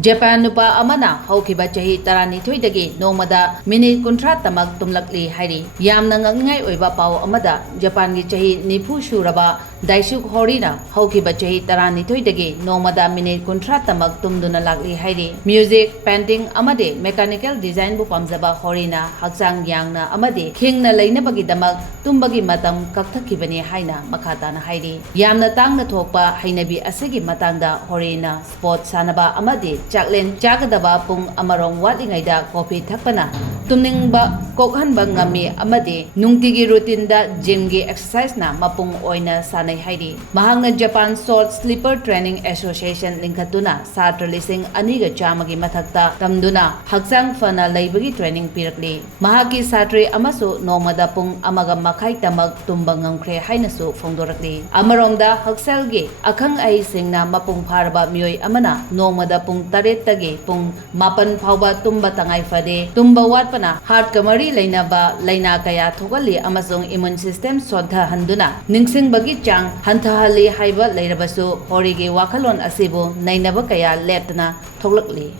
Japan Nupa Amana Houkhiba Chahi Taranithoidagi Nongmada minute kuntra tamak tumlakli Hairi Yamna ngangai oiba pau amada Japan gi Chahi nifu shuraba Daisuk Horina Houkhiba Chahi Taranithoidagi Nongmada minute kuntra tamak tumduna lakli Hairi Music, painting amade mechanical design bu pamjaba Horina Haksang Yangna amade Kingna Lainabagi damak tumbagi matam kakthakibani haina makhatana Hairi Yamna tangna thokpa hainabi asigi matangda Horina sport sanaba amade Chaklen Chagadaba Pung Amarong Walingaida Coffee Thakpana Tumningba Kokhanba Ngami Amadi Nungtigi Rutinda Gymgi Exercise na Mapung Oina Sanay Hairi Mahangna Japan Salt Slipper Training Association Linkatuna Satra Lising Aniga Chamagi Mathakta Tamduna Haksang Fana Laibagi Training Pirakli Mahaki Satri Amasu Nongmada Pung Amaga Makai Tamag Tumbang Ngkre Hainasu Fongdorakli Amarongda Hakselgi Akang Ai Singna Mapung Paraba Mioy Amana Nongmada Pung Taret tagi pung mapan phauba tumba tangai fade tumba watpana heart kamari lainaba laina kaya thogali amasung immune system sodha handuna ningsing bagi chang hanthahali haiba leirabasu horigi wakalon asibu nainaba kaya leptana thoglakli